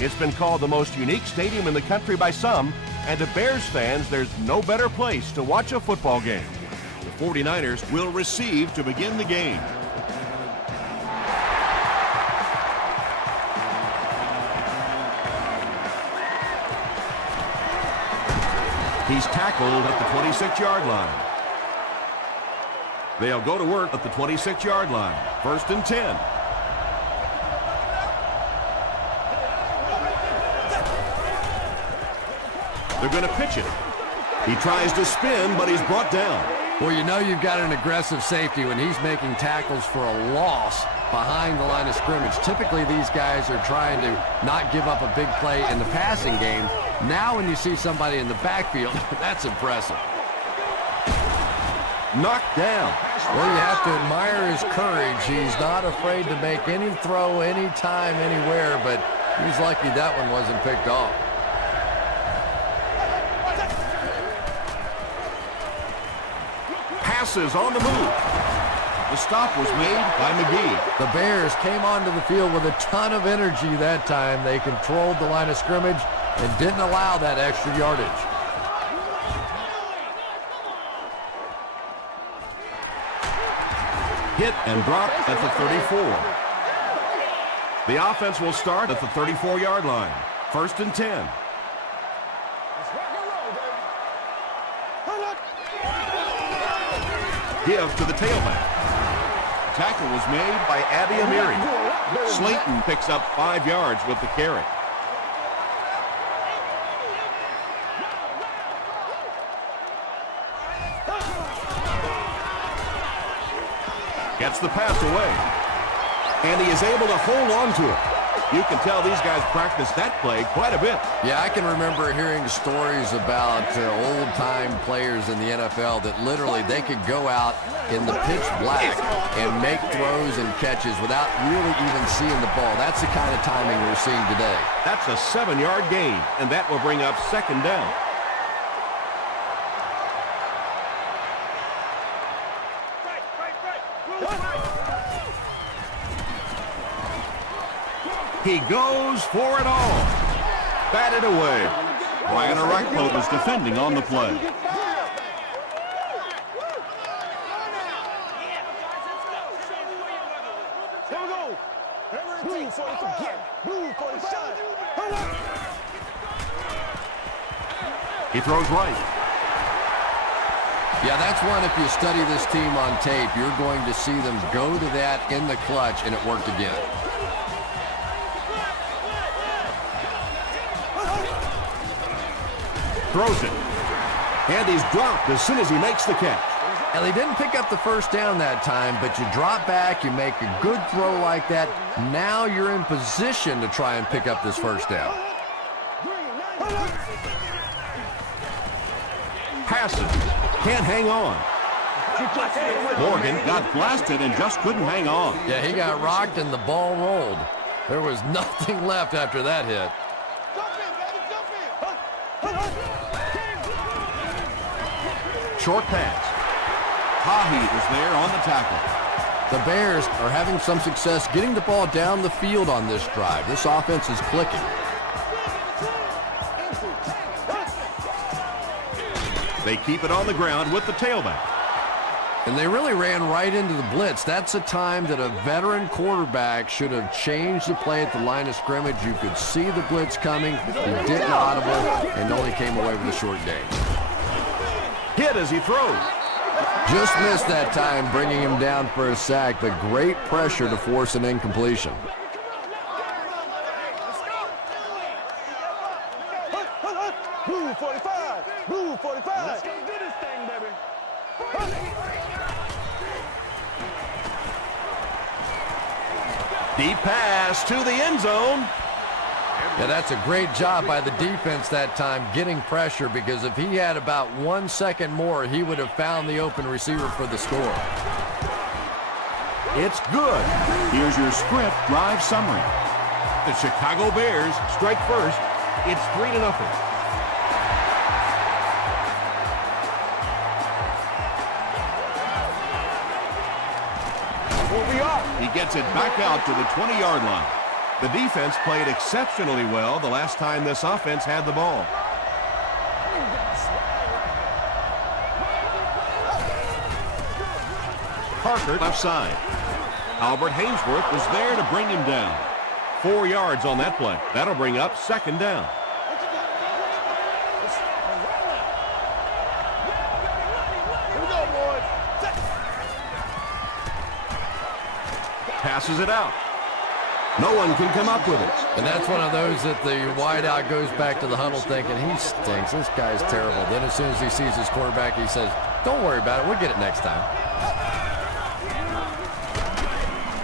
It's been called the most unique stadium in the country by some, and to Bears fans, there's no better place to watch a football game. The 49ers will receive to begin the game. He's tackled at the 26-yard line. They'll go to work at the 26-yard line. 1st and 10. They're going to pitch it. He tries to spin, but he's brought down. Well, you know you've got an aggressive safety when he's making tackles for a loss behind the line of scrimmage. Typically, these guys are trying to not give up a big play in the passing game. Now when you see somebody in the backfield, that's impressive. Knocked down. Well, you have to admire his courage. He's not afraid to make any throw, anytime, anywhere, but he's lucky that one wasn't picked off. Passes on the move. The stop was made by McGee. The Bears came onto the field with a ton of energy that time. They controlled the line of scrimmage and didn't allow that extra yardage. Hit and drop at the 34. The offense will start at the 34-yard line. 1st and 10. Give to the tailback. Tackle was made by Abby Amiri. Slayton picks up 5 yards with the carry. Gets the pass away. And he is able to hold on to it. You can tell these guys practice that play quite a bit. Yeah, I can remember hearing stories about old-time players in the NFL that literally they could go out in the pitch black and make throws and catches without really even seeing the ball. That's the kind of timing we're seeing today. That's a 7-yard gain, and that will bring up 2nd down. He goes for it all. Batted away. Brian Orakpo was defending on the play. He throws right. Yeah, that's one, if you study this team on tape, you're going to see them go to that in the clutch, and it worked again. Throws it. And he's dropped as soon as he makes the catch. And they didn't pick up the 1st down that time, but you drop back, you make a good throw like that. Now you're in position to try and pick up this 1st down. Passes. Can't hang on. Morgan got blasted and just couldn't hang on. Yeah, he got rocked and the ball rolled. There was nothing left after that hit. Short pass. Tahi is there on the tackle. The Bears are having some success getting the ball down the field on this drive. This offense is clicking. They keep it on the ground with the tailback. And they really ran right into the blitz. That's a time that a veteran quarterback should have changed the play at the line of scrimmage. You could see the blitz coming. He didn't audible and only came away with a short gain. Hit as he throws. Just missed that time, bringing him down for a sack, but great pressure to force an incompletion. Blue 45. Blue 45. Let's go do this thing, baby. Deep pass to the end zone. Yeah, that's a great job by the defense that time, getting pressure, because if he had about 1 second more, he would have found the open receiver for the score. It's good. Here's your Sprint drive summary. The Chicago Bears strike first. It's 3-0. He gets it back out to the 20-yard line. The defense played exceptionally well the last time this offense had the ball. Parker left side. Albert Haynesworth was there to bring him down. 4 yards on that play. That'll bring up second down. Passes it out. No one can come up with it. And that's one of those that the wideout goes back to the huddle thinking, he stinks. This guy's terrible. Then as soon as he sees his quarterback, he says, don't worry about it. We'll get it next time.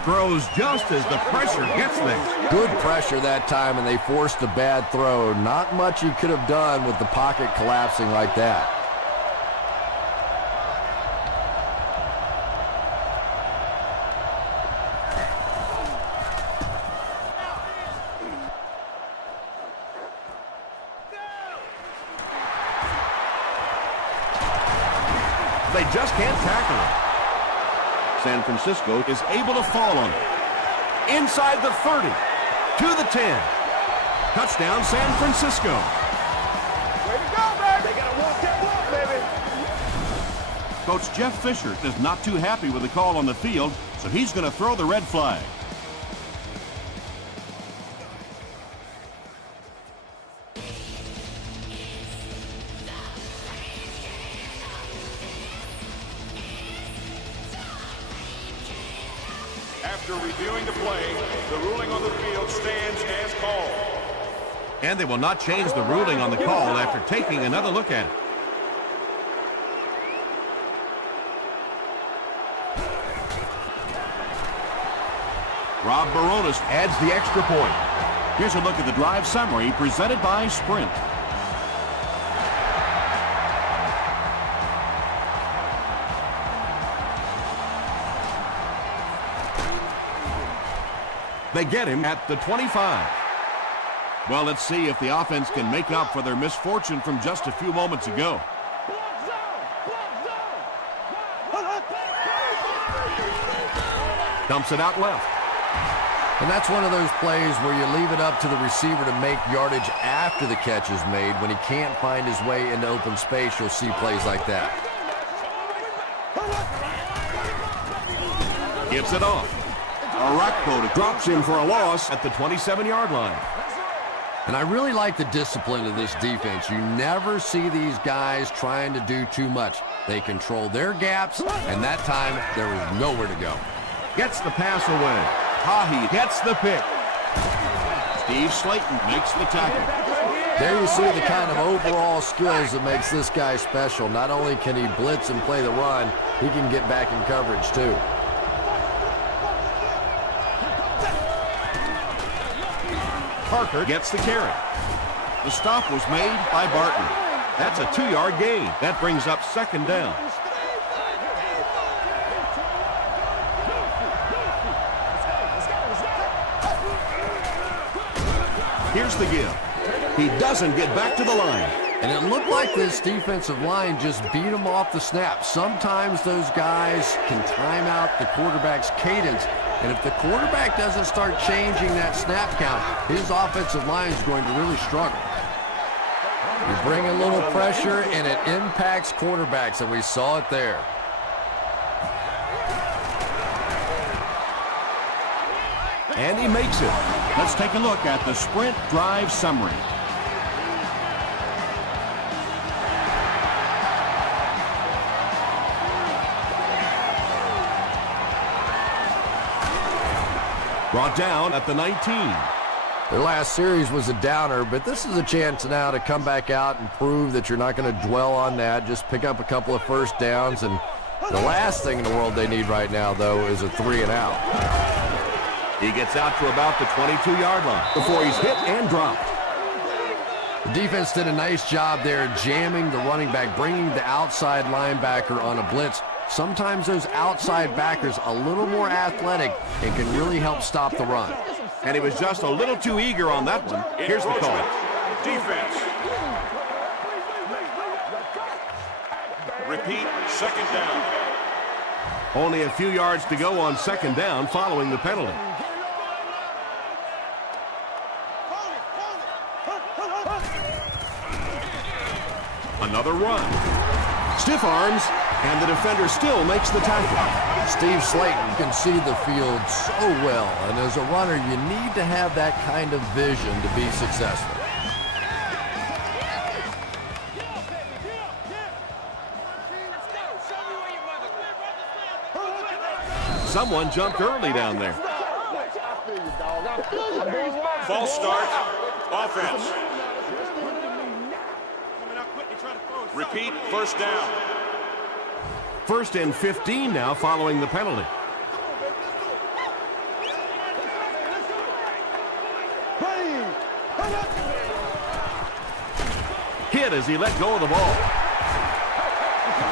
Throws just as the pressure gets there. Good pressure that time, and they forced a bad throw. Not much he could have done with the pocket collapsing like that. They just can't tackle him. San Francisco is able to fall on it. Inside the 30, to the 10. Touchdown, San Francisco. Way to go, baby. They got to walk that walk, baby. Coach Jeff Fisher is not too happy with the call on the field, so he's going to throw the red flag. After reviewing the play, the ruling on the field stands as called. And they will not change the ruling on the call after taking another look at it. Rob Baronis adds the extra point. Here's a look at the drive summary presented by Sprint. They get him at the 25. Well, let's see if the offense can make up for their misfortune from just a few moments ago. Dumps it out left. And that's one of those plays where you leave it up to the receiver to make yardage after the catch is made. When he can't find his way into open space, you'll see plays like that. Gives it off. Arakpo drops him for a loss at the 27-yard line. And I really like the discipline of this defense. You never see these guys trying to do too much. They control their gaps, and that time there was nowhere to go. Gets the pass away. Hahi gets the pick. Steve Slayton makes the tackle. There you see the kind of overall skills that makes this guy special. Not only can he blitz and play the run, he can get back in coverage too. Parker gets the carry. The stop was made by Barton. That's a 2-yard gain. That brings up second down. Here's the give. He doesn't get back to the line. And it looked like this defensive line just beat him off the snap. Sometimes those guys can time out the quarterback's cadence. And if the quarterback doesn't start changing that snap count, his offensive line is going to really struggle. You bring a little pressure, and it impacts quarterbacks, and we saw it there. And he makes it. Let's take a look at the Sprint drive summary. Brought down at the 19. Their last series was a downer, but this is a chance now to come back out and prove that you're not going to dwell on that. Just pick up a couple of first downs, and the last thing in the world they need right now, though, is a 3-and-out. He gets out to about the 22-yard line before he's hit and dropped. The defense did a nice job there jamming the running back, bringing the outside linebacker on a blitz. Sometimes those outside backers a little more athletic and can really help stop the run. And he was just a little too eager on that one. Here's the call. Defense. Repeat, second down. Only a few yards to go on second down following the penalty. Another run. Stiff arms, and the defender still makes the tackle. Steve Slayton can see the field so well, and as a runner, you need to have that kind of vision to be successful. Someone jumped early down there. False start. Offense. Repeat, first down. 1st and 15 now following the penalty. Hit as he let go of the ball.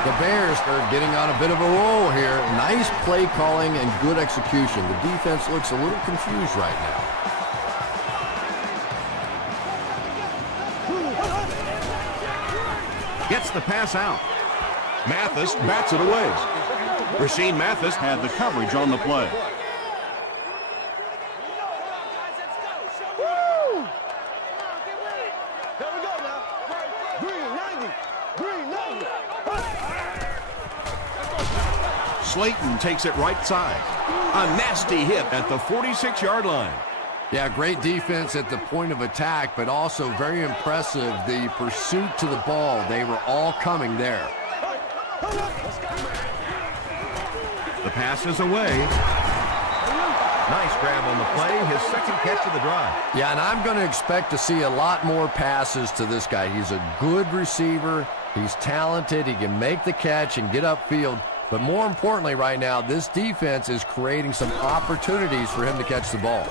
The Bears are getting on a bit of a roll here. Nice play calling and good execution. The defense looks a little confused right now. Gets the pass out. Mathis bats it away. Rashean Mathis had the coverage on the play. Slayton takes it right side. A nasty hit at the 46-yard line. Yeah, great defense at the point of attack, but also very impressive the pursuit to the ball. They were all coming there. The pass is away. Nice grab on the play, his second catch of the drive. Yeah, and I'm going to expect to see a lot more passes to this guy. He's a good receiver. He's talented. He can make the catch and get upfield. But more importantly right now, this defense is creating some opportunities for him to catch the ball.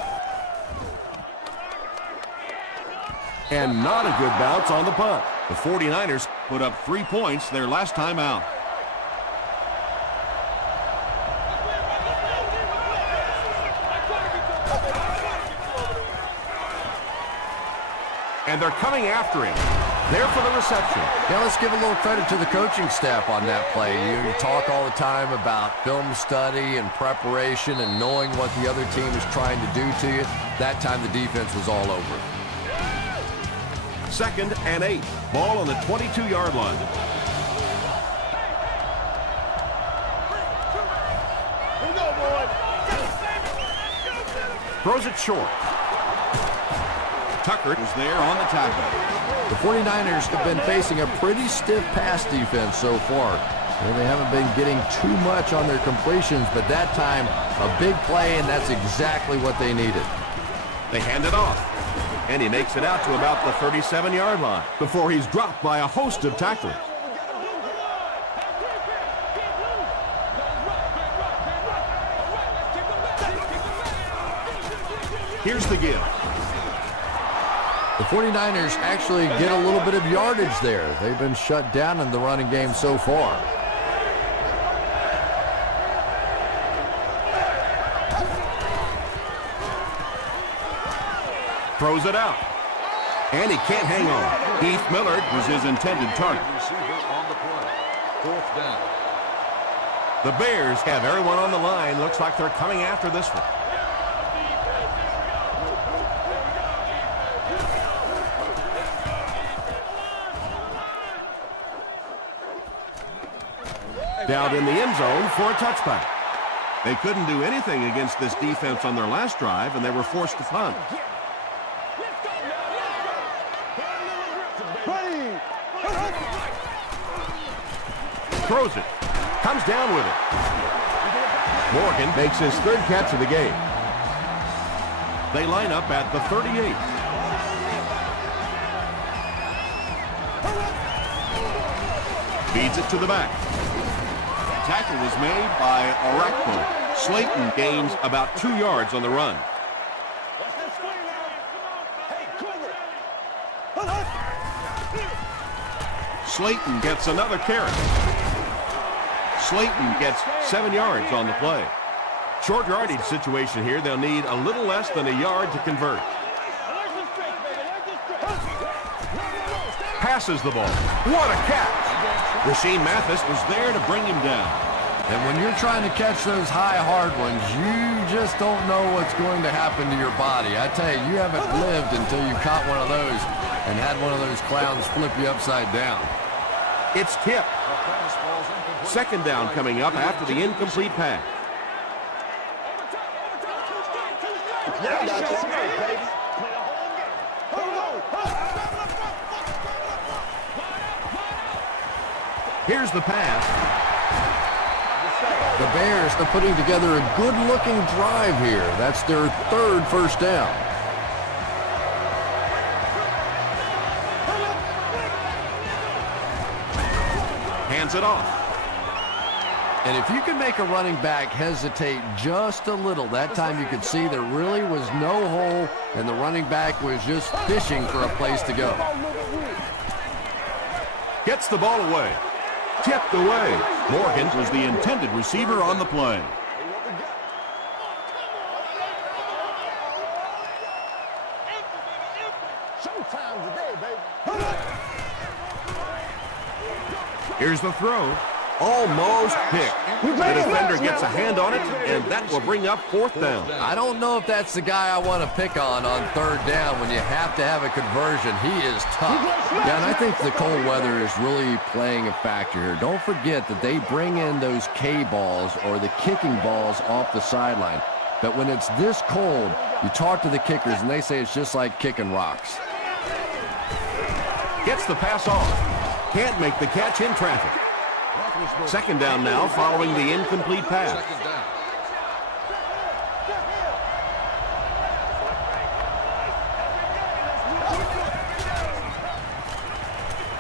And not a good bounce on the punt. The 49ers put up 3 points their last time out. And they're coming after him. There for the reception. Now let's give a little credit to the coaching staff on that play. You talk all the time about film study and preparation and knowing what the other team is trying to do to you. That time the defense was all over. 2nd and 8. Ball on the 22-yard line. Throws it short. Tucker is there on the tackle. The 49ers have been facing a pretty stiff pass defense so far. And they haven't been getting too much on their completions, but that time a big play, and that's exactly what they needed. They hand it off. And he makes it out to about the 37-yard line before he's dropped by a host of tacklers. Here's the give. The 49ers actually get a little bit of yardage there. They've been shut down in the running game so far. Throws it out. And he can't hang on. Heath Millard was his intended target. The Bears have everyone on the line. Looks like they're coming after this one. Down in the end zone for a touchback. They couldn't do anything against this defense on their last drive, and they were forced to punt. Throws it. Comes down with it. Morgan makes his 3rd catch of the game. They line up at the 38. Feeds it to the back. Tackle was made by Orakpo. Slayton gains about 2 yards on the run. Slayton gets another carry. Slayton gets 7 yards on the play. Short yardage situation here. They'll need a little less than a yard to convert. Passes the ball. What a catch! Rashean Mathis was there to bring him down. And when you're trying to catch those high, hard ones, you just don't know what's going to happen to your body. I tell you, you haven't lived until you caught one of those and had one of those clowns flip you upside down. It's tipped. Second down coming up after the incomplete pass. Here's the pass. The Bears are putting together a good-looking drive here. That's their third first down. Hands it off. And if you can make a running back hesitate just a little, that time you could see there really was no hole, and the running back was just fishing for a place to go. Gets the ball away. Tipped away. Morgan was the intended receiver on the play. Here's the throw. Almost picked. The defender gets a hand on it, and that will bring up fourth down. I don't know if that's the guy I want to pick on third down when you have to have a conversion. He is tough. Yeah, and I think the cold weather is really playing a factor here. Don't forget that they bring in those K balls or the kicking balls off the sideline. But when it's this cold, you talk to the kickers, and they say it's just like kicking rocks. Gets the pass off. Can't make the catch in traffic. Second down now following the incomplete pass.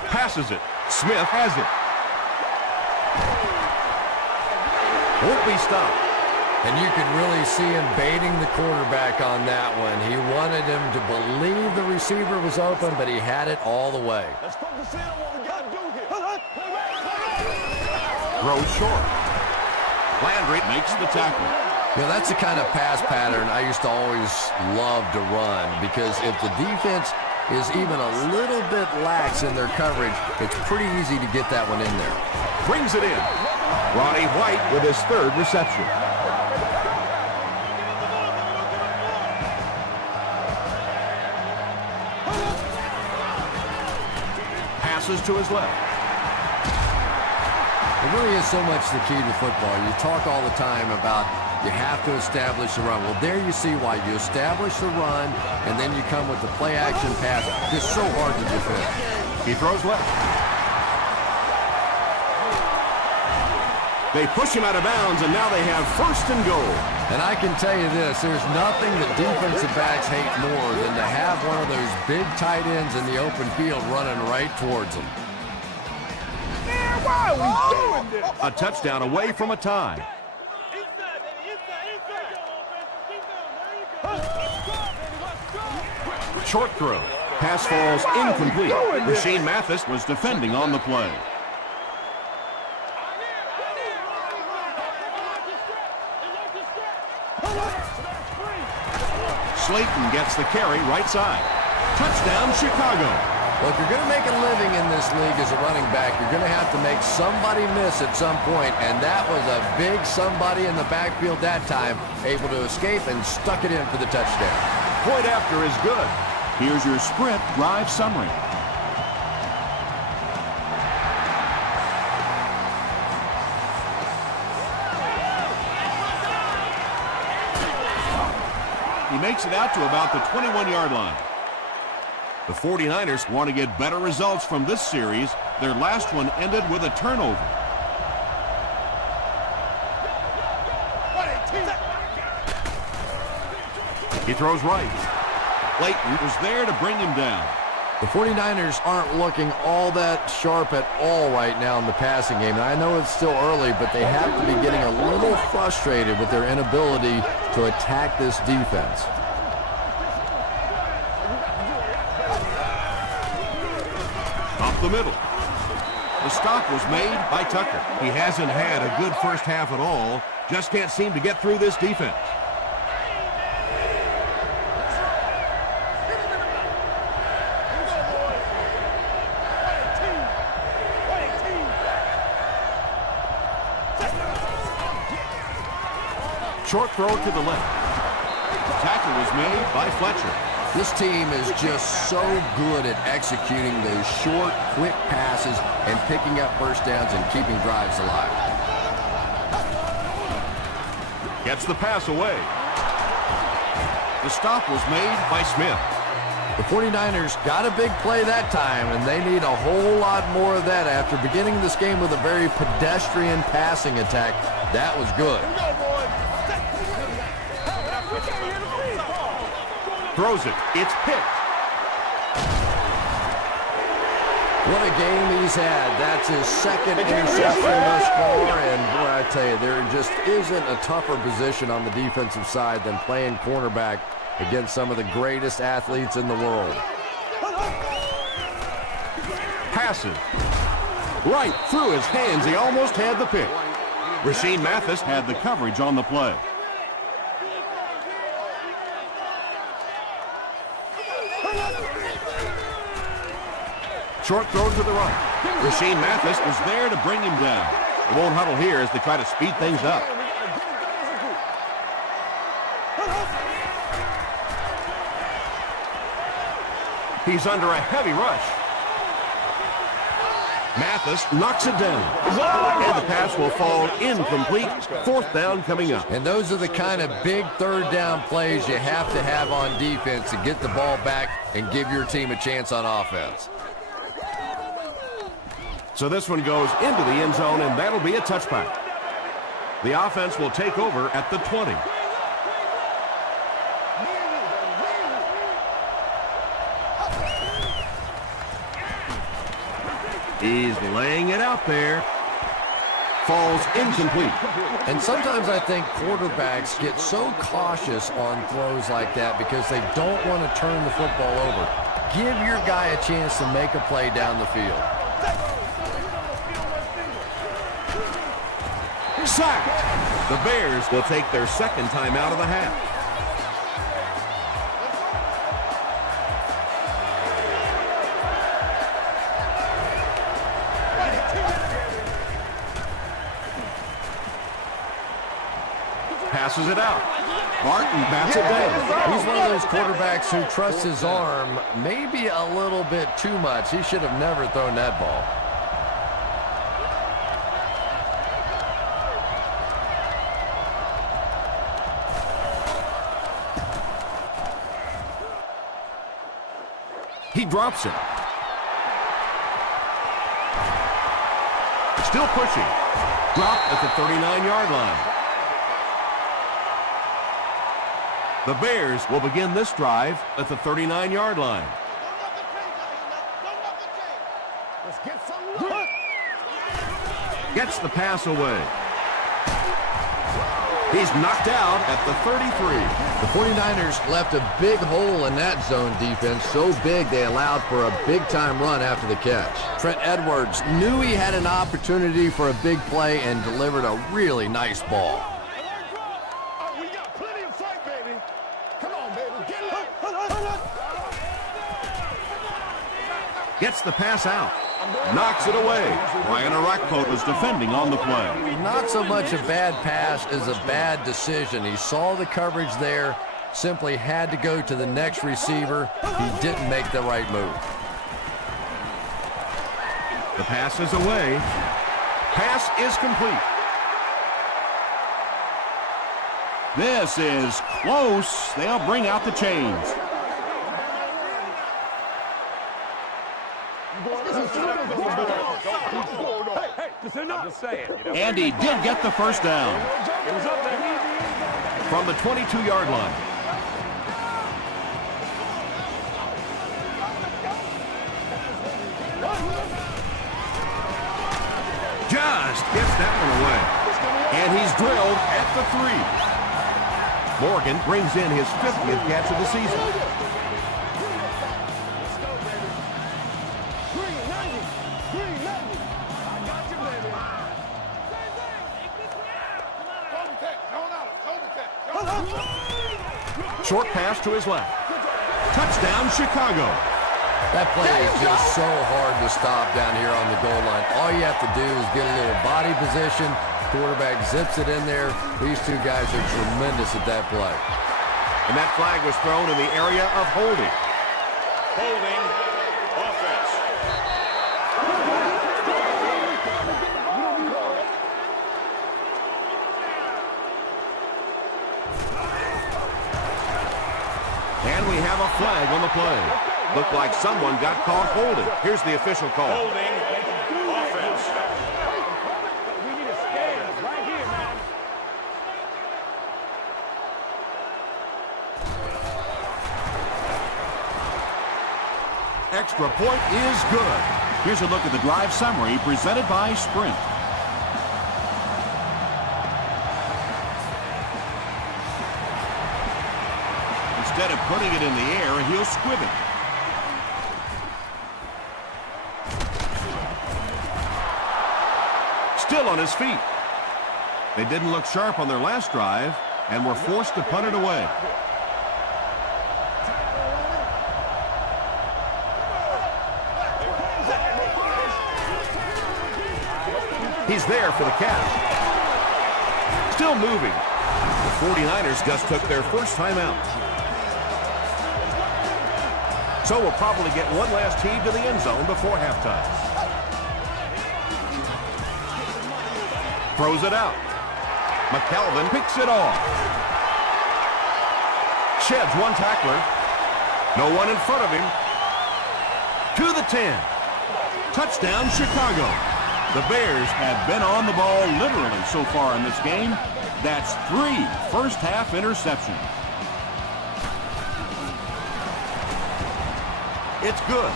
Passes it. Smith has it. Won't be stopped. And you could really see him baiting the quarterback on that one. He wanted him to believe the receiver was open, but he had it all the way. Let's focus in on what we got to do here. Throws short. Landry makes the tackle. You know, that's the kind of pass pattern I used to always love to run, because if the defense is even a little bit lax in their coverage, it's pretty easy to get that one in there. Brings it in. Ronnie White with his third reception. Passes to his left. It really is so much the key to football. You talk all the time about you have to establish the run. Well, there you see why. You establish the run, and then you come with the play-action pass. It's so hard to defend. He throws left. They push him out of bounds, and now they have first and goal. And I can tell you this, there's nothing that defensive backs hate more than to have one of those big tight ends in the open field running right towards them. Why are we doing this? A touchdown away from a tie. Short throw. Pass falls incomplete. Rashean Mathis was defending on the play. Slayton gets the carry right side. Touchdown, Chicago. Well, if you're going to make a living in this league as a running back, you're going to have to make somebody miss at some point, and that was a big somebody in the backfield that time, able to escape and stuck it in for the touchdown. Point after is good. Here's your Sprint drive summary. He makes it out to about the 21-yard line. The 49ers want to get better results from this series. Their last one ended with a turnover. He throws right. Clayton was there to bring him down. The 49ers aren't looking all that sharp at all right now in the passing game. And I know it's still early, but they have to be getting a little frustrated with their inability to attack this defense. Up the middle. The stop was made by Tucker. He hasn't had a good first half at all. Just can't seem to get through this defense. Short throw to the left. The tackle was made by Fletcher. This team is just so good at executing those short, quick passes and picking up first downs and keeping drives alive. Gets the pass away. The stop was made by Smith. The 49ers got a big play that time, and they need a whole lot more of that after beginning this game with a very pedestrian passing attack. That was good. Throws it. It's picked. What a game he's had. That's his second interception thus far, and boy, I tell you, there just isn't a tougher position on the defensive side than playing cornerback against some of the greatest athletes in the world. Passes. Right through his hands. He almost had the pick. Rasheed Mathis had the coverage on the play. Short throw to the right. Rasheed Mathis was there to bring him down. They won't huddle here as they try to speed things up. He's under a heavy rush. Mathis knocks it down. And the pass will fall incomplete. Fourth down coming up. And those are the kind of big third down plays you have to have on defense to get the ball back and give your team a chance on offense. So this one goes into the end zone, and that'll be a touchback. The offense will take over at the 20. He's laying it out there. Falls incomplete. And sometimes I think quarterbacks get so cautious on throws like that because they don't want to turn the football over. Give your guy a chance to make a play down the field. Sacked. The Bears will take their second time out of the half. Passes it out. Martin bats it down. He's one of those quarterbacks who trusts his arm maybe a little bit too much. He should have never thrown that ball. He drops it. Still pushing. Dropped at the 39-yard line. The Bears will begin this drive at the 39-yard line. Gets the pass away. He's knocked out at the 33. The 49ers left a big hole in that zone defense, so big they allowed for a big-time run after the catch. Trent Edwards knew he had an opportunity for a big play and delivered a really nice ball. Gets the pass out. Knocks it away. Ryan Arakpo was defending on the play. Not so much a bad pass as a bad decision. He saw the coverage there, simply had to go to the next receiver. He didn't make the right move. The pass is away. Pass is complete. This is close. They'll bring out the chains. And he did get the first down. From the 22-yard line. Just gets that one away. And he's drilled at the 3. Morgan brings in his 50th catch of the season. Short pass to his left. Touchdown, Chicago. That play is just so hard to stop down here on the goal line. All you have to do is get a little body position. Quarterback zips it in there. These two guys are tremendous at that play. And that flag was thrown in the area of holding. Holding offense. And we have a flag on the play. Looked like someone got caught holding. Here's the official call. Holding offense. We need a stand right here, man. Extra point is good. Here's a look at the drive summary presented by Sprint. Instead of putting it in the air, he'll squib it. Still on his feet. They didn't look sharp on their last drive and were forced to punt it away. He's there for the catch. Still moving. The 49ers just took their first time out. So we'll probably get one last heave to the end zone before halftime. Throws it out. McKelvin picks it off. Sheds one tackler. No one in front of him. To the 10. Touchdown, Chicago. The Bears have been on the ball literally so far in this game. That's 3 first-half interceptions. It's good.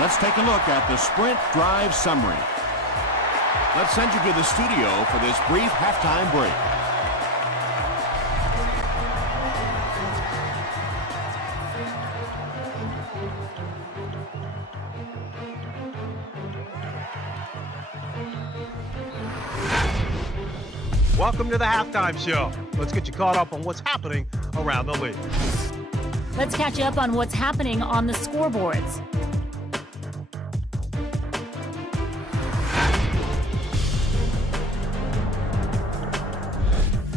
Let's take a look at the Sprint drive summary. Let's send you to the studio for this brief halftime break. Welcome to the halftime show. Let's get you caught up on what's happening around the league. Let's catch you up on what's happening on the scoreboards.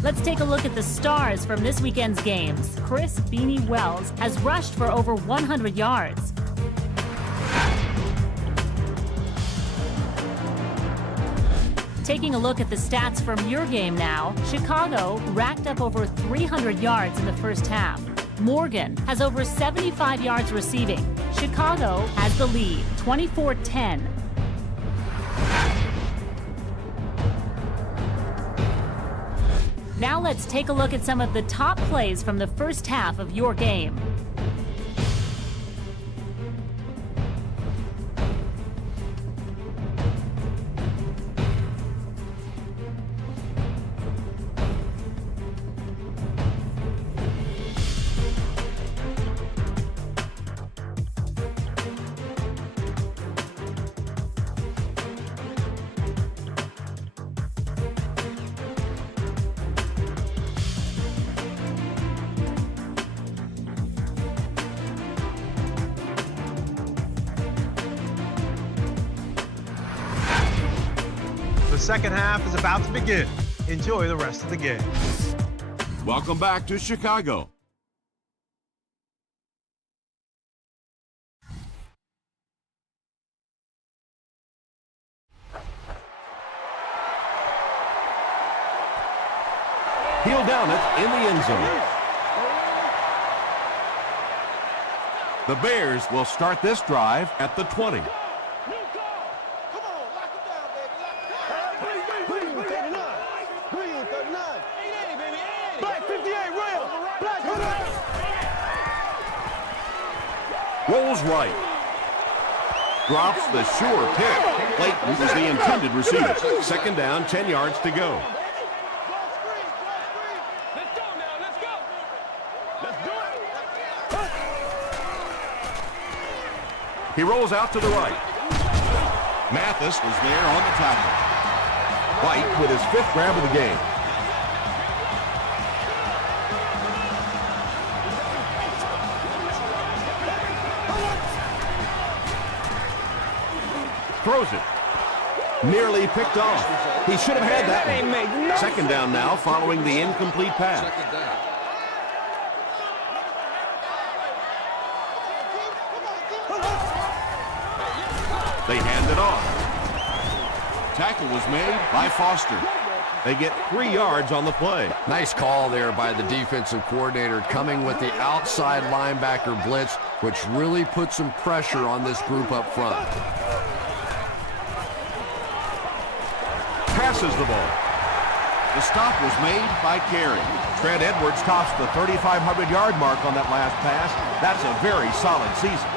Let's take a look at the stars from this weekend's games. Chris Beanie Wells has rushed for over 100 yards. Taking a look at the stats from your game now, Chicago racked up over 300 yards in the first half. Morgan has over 75 yards receiving. Chicago has the lead, 24-10. Now let's take a look at some of the top plays from the first half of your game. The second half is about to begin. Enjoy the rest of the game. Welcome back to Chicago. He'll down it in the end zone. The Bears will start this drive at the 20. Rolls right. Drops the sure pick. Clayton was the intended receiver. Second down, 10 yards to go. Let's go now, let's go. Let's do it. He rolls out to the right. Mathis was there on the tackle. White with his 5th grab of the game. Throws it. Nearly picked off. He should have had that one. Second down now following the incomplete pass. They hand it off. Tackle was made by Foster. They get 3 yards on the play. Nice call there by the defensive coordinator, coming with the outside linebacker blitz, which really put some pressure on this group up front. Passes the ball. The stop was made by Carey. Trent Edwards tops the 3,500-yard mark on that last pass. That's a very solid season.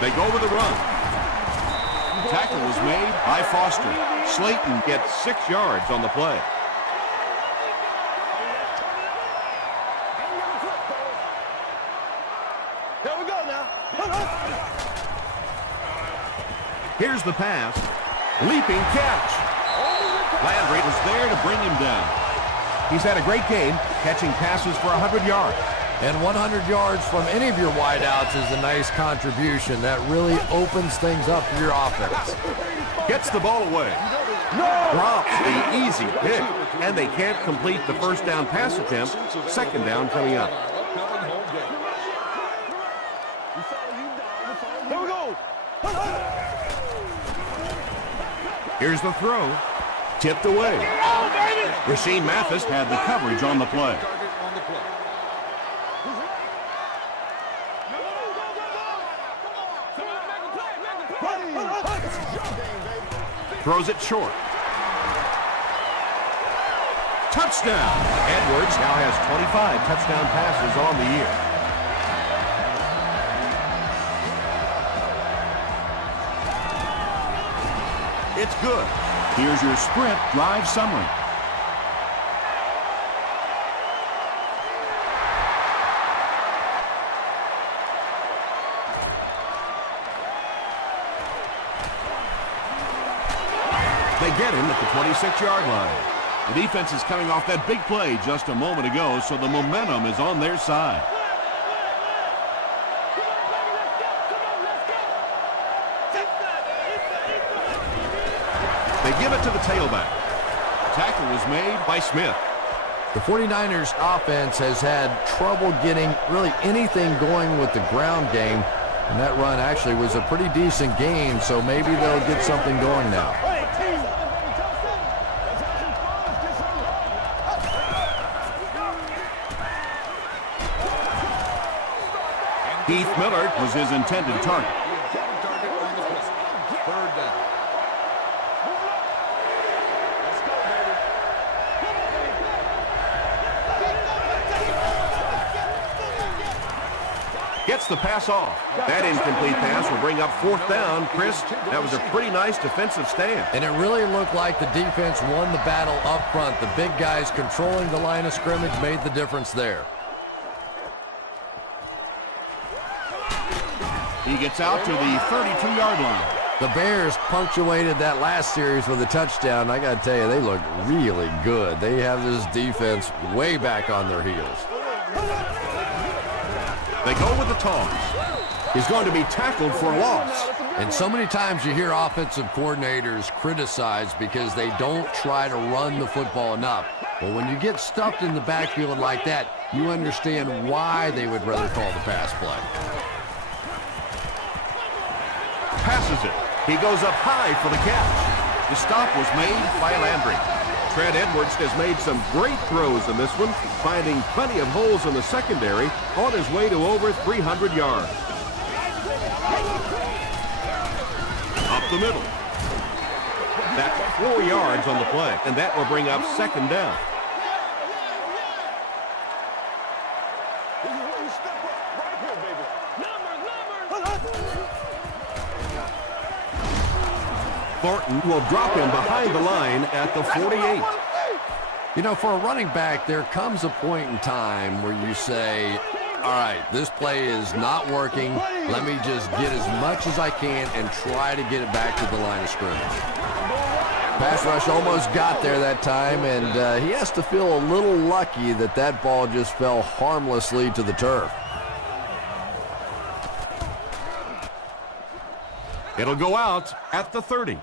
They go with the run. Tackle was made by Foster. Slayton gets 6 yards on the play. Here we go now. Here's the pass. Leaping catch. Landry was there to bring him down. He's had a great game, catching passes for 100 yards. And 100 yards from any of your wideouts is a nice contribution. That really opens things up for your offense. Gets the ball away. Drops the easy pick. And they can't complete the first down pass attempt. Second down coming up. Here we go. Here's the throw. Tipped away. Rasheem Mathis had the coverage on the play. Throws it short. Touchdown! Edwards now has 25 touchdown passes on the year. It's good. Here's your sprint drive summary. They get him at the 26-yard line. The defense is coming off that big play just a moment ago, so the momentum is on their side. They give it to the tailback. Tackle was made by Smith. The 49ers offense has had trouble getting really anything going with the ground game. And that run actually was a pretty decent gain, so maybe they'll get something going now. Heath Millard was his intended target. Third down. Gets the pass off. That incomplete pass will bring up 4th down. Chris, that was a pretty nice defensive stand. And it really looked like the defense won the battle up front. The big guys controlling the line of scrimmage made the difference there. He gets out to the 32-yard line. The Bears punctuated that last series with a touchdown. I got to tell you, they look really good. They have this defense way back on their heels. They go with the toss. He's going to be tackled for loss. And so many times you hear offensive coordinators criticized because they don't try to run the football enough. Well, when you get stuffed in the backfield like that, you understand why they would rather call the pass play. Passes it. He goes up high for the catch. The stop was made by Landry. Trent Edwards has made some great throws in this one, finding plenty of holes in the secondary on his way to over 300 yards. Up the middle. That's 4 yards on the play, and that will bring up 2nd down. Thornton will drop him behind the line at the 48. You know, for a running back, there comes a point in time where you say, all right, this play is not working. Let me just get as much as I can and try to get it back to the line of scrimmage. Pass rush almost got there that time, and he has to feel a little lucky that that ball just fell harmlessly to the turf. It'll go out at the 30.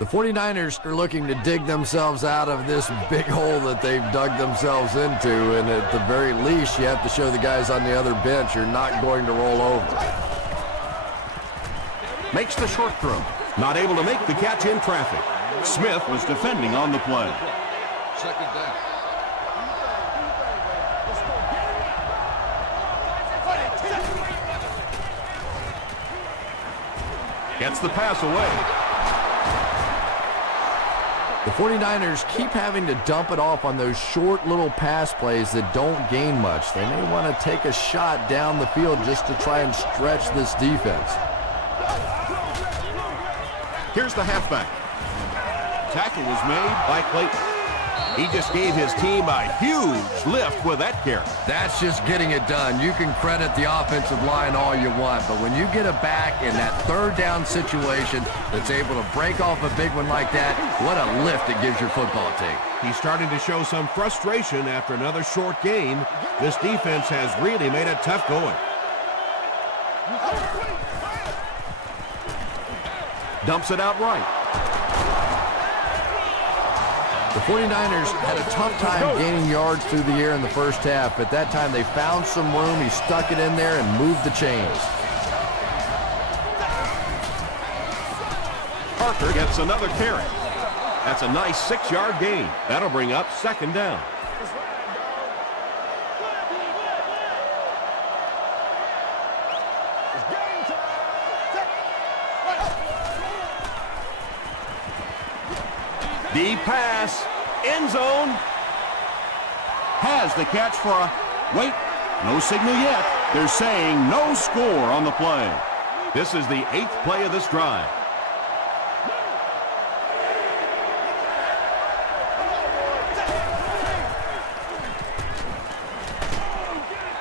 The 49ers are looking to dig themselves out of this big hole that they've dug themselves into, and at the very least, you have to show the guys on the other bench you're not going to roll over. Makes the short throw. Not able to make the catch in traffic. Smith was defending on the play. Second down. Gets the pass away. The 49ers keep having to dump it off on those short little pass plays that don't gain much. They may want to take a shot down the field just to try and stretch this defense. Here's the halfback. Tackle was made by Clayton. He just gave his team a huge lift with that carry. That's just getting it done. You can credit the offensive line all you want, but when you get a back in that third down situation that's able to break off a big one like that, what a lift it gives your football team. He's starting to show some frustration after another short gain. This defense has really made it tough going. Dumps it out right. The 49ers had a tough time gaining yards through the air in the first half, but that time they found some room. He stuck it in there and moved the chains. Parker gets another carry. That's a nice 6-yard gain. That'll bring up second down. Deep pass, end zone. Has the catch for a, wait, no signal yet. They're saying no score on the play. This is the 8th play of this drive.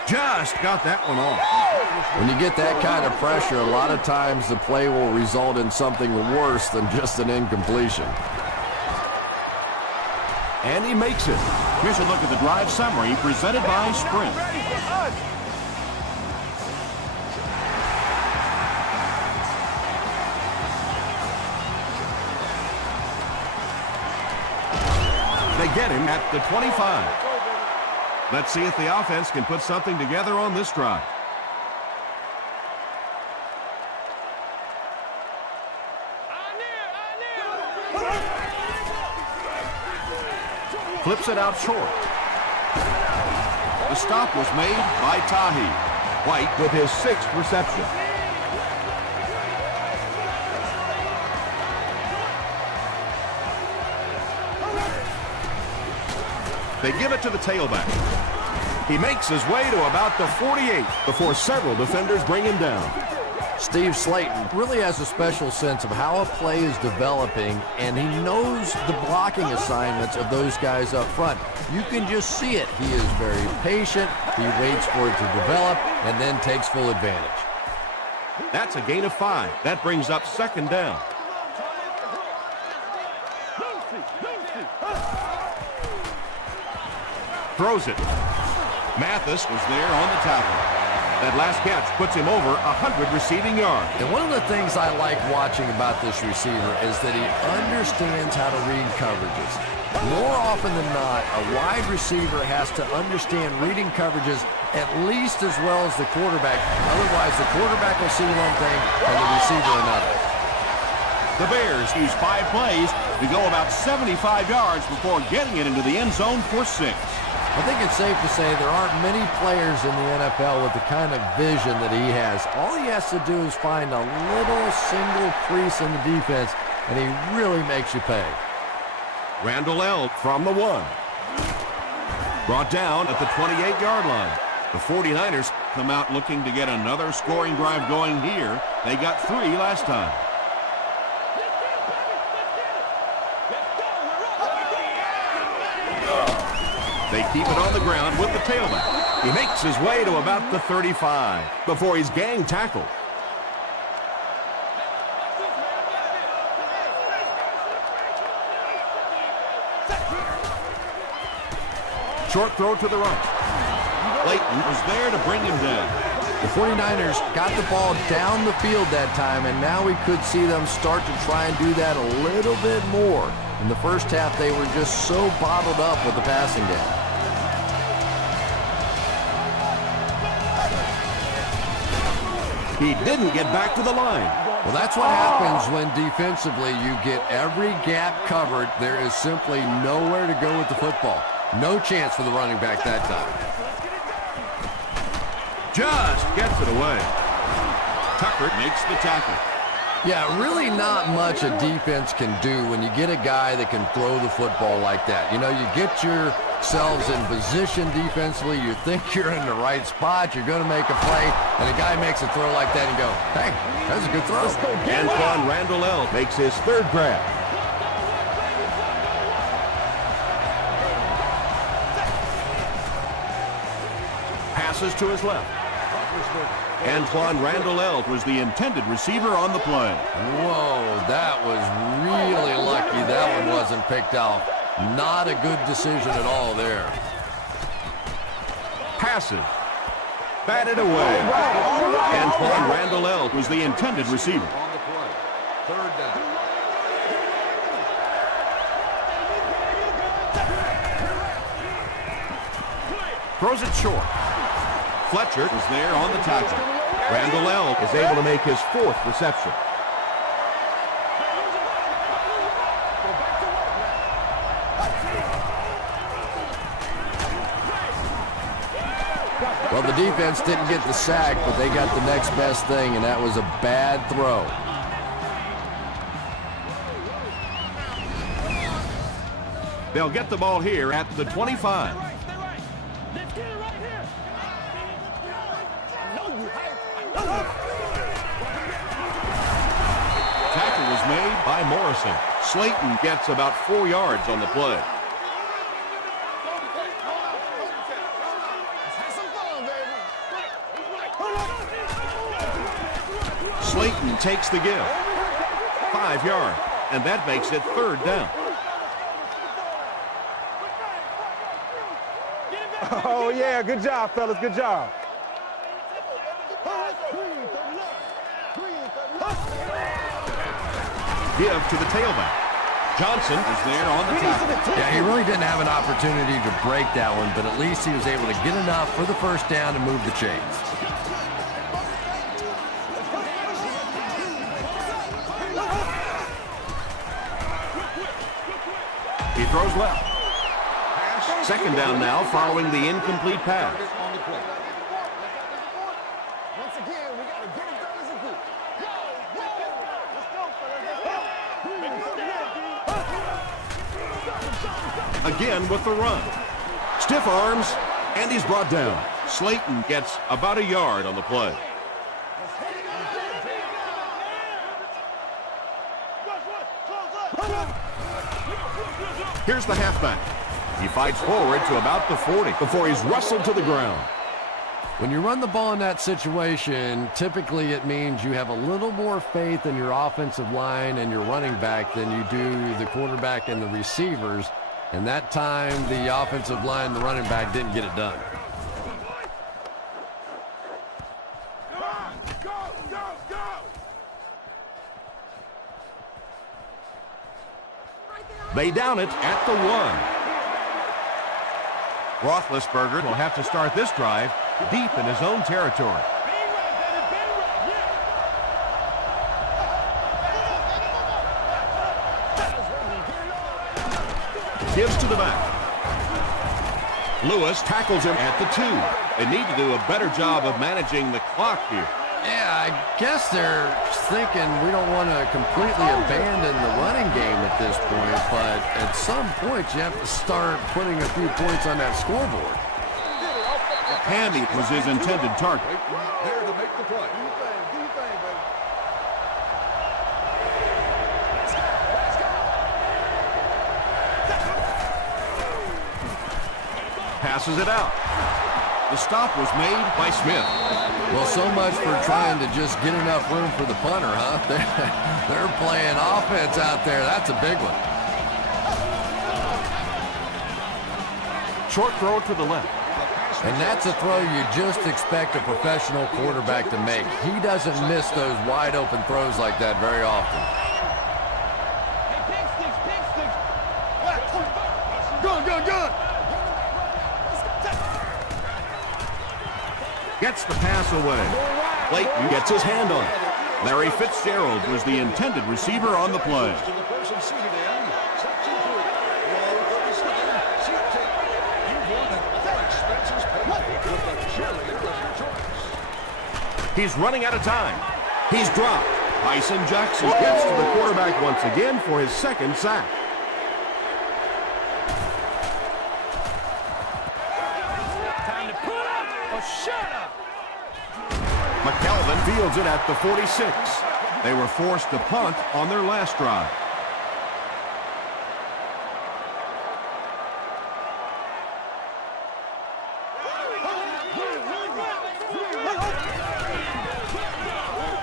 Just got that one off. When you get that kind of pressure, a lot of times the play will result in something worse than just an incompletion. And he makes it. Here's a look at the drive summary presented by Sprint. They get him at the 25. Let's see if the offense can put something together on this drive. Flips it out short. The stop was made by Tahi. White with his 6th reception. They give it to the tailback. He makes his way to about the 48 before several defenders bring him down. Steve Slayton really has a special sense of how a play is developing, and he knows the blocking assignments of those guys up front. You can just see it. He is very patient. He waits for it to develop and then takes full advantage. That's a gain of 5. That brings up second down. Throws it. Mathis was there on the tackle. That last catch puts him over 100 receiving yards. And one of the things I like watching about this receiver is that he understands how to read coverages. More often than not, a wide receiver has to understand reading coverages at least as well as the quarterback. Otherwise, the quarterback will see one thing and the receiver another. The Bears use 5 plays to go about 75 yards before getting it into the end zone for 6. I think it's safe to say there aren't many players in the NFL with the kind of vision that he has. All he has to do is find a little single crease in the defense, and he really makes you pay. Randall L. from the 1. Brought down at the 28-yard line. The 49ers come out looking to get another scoring drive going here. They got 3 last time. They keep it on the ground with the tailback. He makes his way to about the 35 before he's gang tackled. Short throw to the right. Clayton was there to bring him down. The 49ers got the ball down the field that time, and now we could see them start to try and do that a little bit more. In the first half, they were just so bottled up with the passing game. He didn't get back to the line. Well, that's what happens when defensively you get every gap covered. There is simply nowhere to go with the football. No chance for the running back that time. Just gets it away. Tucker makes the tackle. Yeah, really not much a defense can do when you get a guy that can throw the football like that. You know, you get yourselves in position defensively. You think you're in the right spot. You're going to make a play, and a guy makes a throw like that and go, hey, that was a good throw. Antoine Randall makes his third grab. Passes to his left. Antoine Randall was the intended receiver on the play. Whoa, that was really lucky that one wasn't picked off. Not a good decision at all there. Passes. Batted away. Antoine Randall was the intended receiver. On the play. Third down. Throws it short. Fletcher is there on the tackle. Randall is able to make his fourth reception. Well, the defense didn't get the sack, but they got the next best thing, and that was a bad throw. They'll get the ball here at the 25. Tackle was made by Morrison. Slayton gets about 4 yards on the play. Slayton takes the give. 5 yards, and that makes it third down. Oh, yeah, good job, fellas, good job. Give to the tailback. Johnson is there on the tackle. Yeah, he really didn't have an opportunity to break that one, but at least he was able to get enough for the first down and move the chains. He throws left. Second down now following the incomplete pass. Once again, we got to get it done as a group. Again with the run. Stiff arms, and he's brought down. Slayton gets about a yard on the play. Here's the halfback. He fights forward to about the 40 before he's wrestled to the ground. When you run the ball in that situation, typically it means you have a little more faith in your offensive line and your running back than you do the quarterback and the receivers. And that time, the offensive line and the running back didn't get it done. They down it at the 1. Roethlisberger will have to start this drive deep in his own territory. Gives to the back. Lewis tackles him at the 2. They need to do a better job of managing the clock here. Yeah, I guess they're thinking we don't want to completely abandon the running game at this point, but at some point you have to start putting a few points on that scoreboard. Hammy was his intended target. There to make the play. Passes it out. The stop was made by Smith. Well, so much for trying to just get enough room for the punter, huh? They're playing offense out there. That's a big one. Short throw to the left. And that's a throw you just expect a professional quarterback to make. He doesn't miss those wide open throws like that very often. Gets the pass away. Clayton gets his hand on it. Larry Fitzgerald was the intended receiver on the play. He's running out of time. He's dropped. Tyson Jackson gets to the quarterback once again for his second sack. Time to pull up or shut up. McKelvin fields it at the 46. They were forced to punt on their last drive.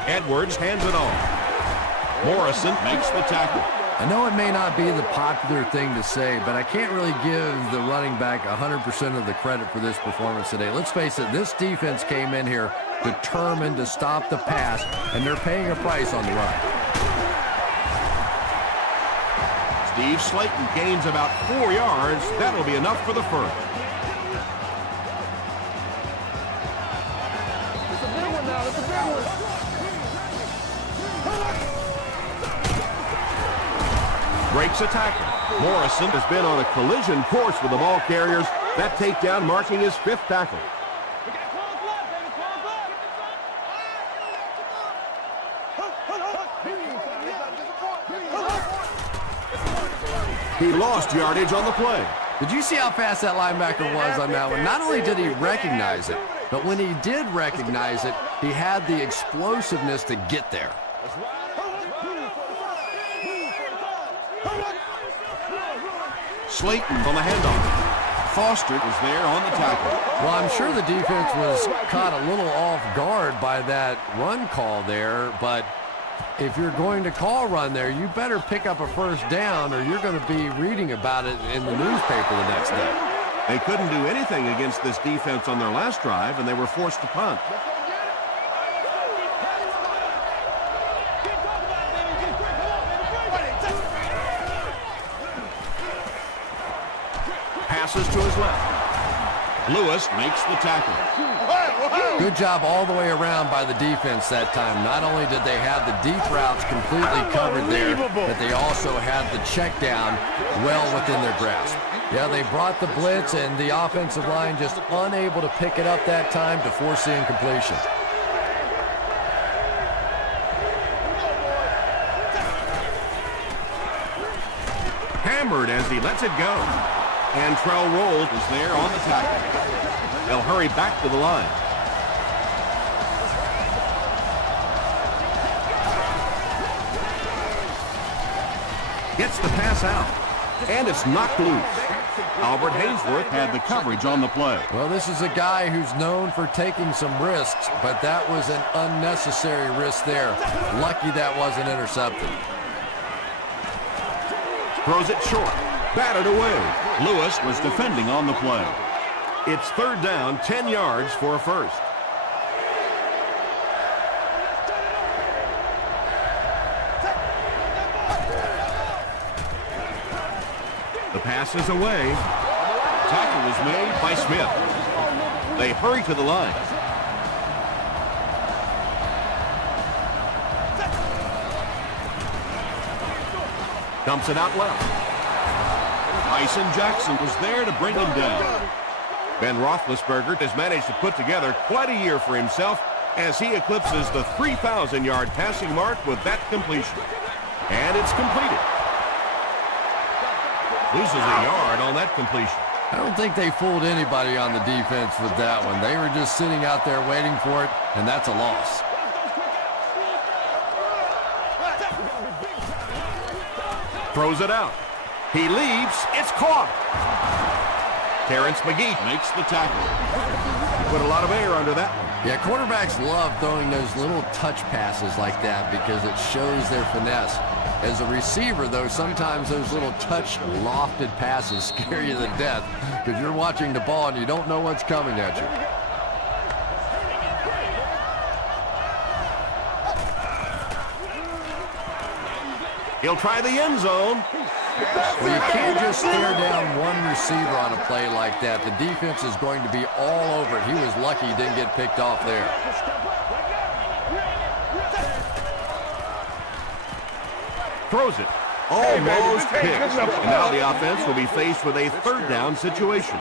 Edwards hands it off. Morrison makes the tackle. I know it may not be the popular thing to say, but I can't really give the running back 100% of the credit for this performance today. Let's face it, this defense came in here determined to stop the pass, and they're paying a price on the run. Steve Slayton gains about 4 yards. That'll be enough for the first. It's a big one now. It's a big one. Breaks a tackle. Morrison has been on a collision course with the ball carriers. That takedown marking his 5th tackle. He lost yardage on the play. Did you see how fast that linebacker was on that one? Not only did he recognize it, but when he did recognize it, he had the explosiveness to get there. Slayton on the handoff. Foster was there on the tackle. Well, I'm sure the defense was caught a little off guard by that run call there, but if you're going to call run there, you better pick up a first down or you're going to be reading about it in the newspaper the next day. They couldn't do anything against this defense on their last drive, and they were forced to punt. Passes to his left. Lewis makes the tackle. Good job all the way around by the defense that time. Not only did they have the deep routes completely covered there, but they also had the check down well within their grasp. Yeah, they brought the blitz, and the offensive line just unable to pick it up that time to force the incompletion. Hammered as he lets it go. Antrell Roll is there on the tackle. They'll hurry back to the line. Gets the pass out. And it's knocked loose. Albert Haynesworth had the coverage on the play. Well, this is a guy who's known for taking some risks, but that was an unnecessary risk there. Lucky that wasn't intercepted. Throws it short. Batted away. Lewis was defending on the play. It's 3rd down, 10 yards for a first. The pass is away. Tackle was made by Smith. They hurry to the line. Dumps it out left. Tyson Jackson was there to bring him down. Ben Roethlisberger has managed to put together quite a year for himself as he eclipses the 3,000-yard passing mark with that completion. And it's completed. Loses a yard on that completion. I don't think they fooled anybody on the defense with that one. They were just sitting out there waiting for it, and that's a loss. Throws it out. He leaps. It's caught. Terrence McGee makes the tackle. Put a lot of air under that one. Yeah, quarterbacks love throwing those little touch passes like that because it shows their finesse. As a receiver, though, sometimes those little touch lofted passes scare you to death because you're watching the ball and you don't know what's coming at you. He'll try the end zone. Well, you can't just stare down one receiver on a play like that. The defense is going to be all over it. He was lucky he didn't get picked off there. Throws it. Almost picked. And now the offense will be faced with a third down situation.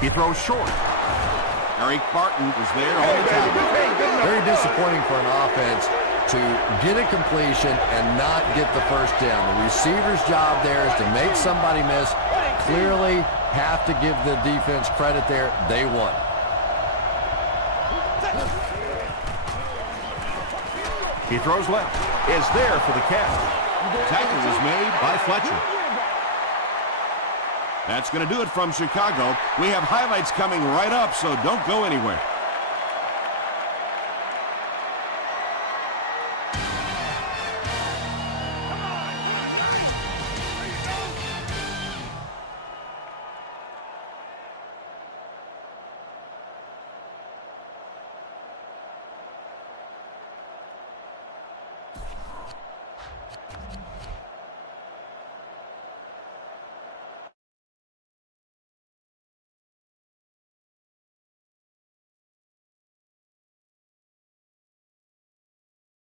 He throws short. Eric Barton is there on the tackle. Very disappointing for an offense to get a completion and not get the first down. The receiver's job there is to make somebody miss. Clearly have to give the defense credit there. They won. He throws left. Is there for the catch. Tackle was made by Fletcher. That's going to do it from Chicago. We have highlights coming right up, so don't go anywhere.